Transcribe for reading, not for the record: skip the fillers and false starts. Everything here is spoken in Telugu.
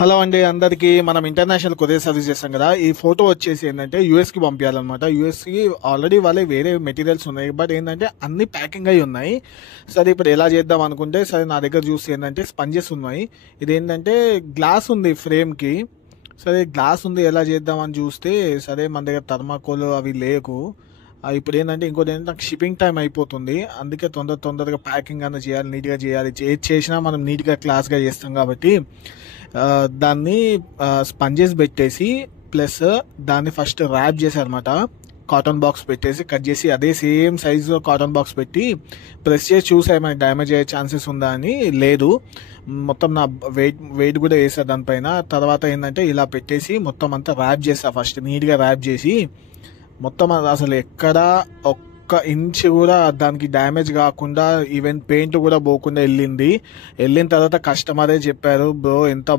హలో అండి అందరికీ. మనం ఇంటర్నేషనల్ కొరియర్ సర్వీస్ చేస్తాం కదా. ఈ ఫోటో వచ్చేసి ఏంటంటే యూఎస్కి పంపించాలన్నమాట. యూఎస్కి ఆల్రెడీ వాళ్ళే వేరే మెటీరియల్స్ ఉన్నాయి, బట్ ఏంటంటే అన్ని ప్యాకింగ్ అయి ఉన్నాయి. సరే ఇప్పుడు ఎలా చేద్దాం అనుకుంటే, సరే నా దగ్గర చూస్తే ఏంటంటే స్పంజెస్ ఉన్నాయి. ఇదేంటంటే గ్లాస్ ఉంది ఫ్రేమ్కి. సరే గ్లాస్ ఉంది, ఎలా చేద్దామని చూస్తే సరే మన దగ్గర థర్మాకోల్ అవి లేకు. ఇప్పుడు ఏంటంటే ఇంకోటి ఏంటంటే నాకు షిప్పింగ్ టైం అయిపోతుంది, అందుకే తొందరగా ప్యాకింగ్ అన్న చేయాలి, నీట్గా చేయాలి. ఏది చేసినా మనం నీట్గా క్లాస్గా చేస్తాం కాబట్టి దాన్ని స్పంజెస్ పెట్టేసి ప్లస్ దాన్ని ఫస్ట్ ర్యాప్ చేశారనమాట. కాటన్ బాక్స్ పెట్టేసి కట్ చేసి అదే సేమ్ సైజులో కాటన్ బాక్స్ పెట్టి ప్రెస్ చేసి చూసా ఏమైనా డ్యామేజ్ అయ్యే ఛాన్సెస్ ఉందా అని. లేదు, మొత్తం నా వెయిట్ కూడా వేసా దానిపైన. తర్వాత ఏంటంటే ఇలా పెట్టేసి మొత్తం అంతా ర్యాప్ చేసా, ఫస్ట్ నీట్గా ర్యాప్ చేసి మొత్తం అసలు ఎక్కడ ఒక్క ఇంచ్ కూడా దానికి డ్యామేజ్ కాకుండా ఈవెన్ పెయింట్ కూడా పోకుండా వెళ్ళిన తర్వాత కస్టమరే చెప్పారు, బ్రో ఎంత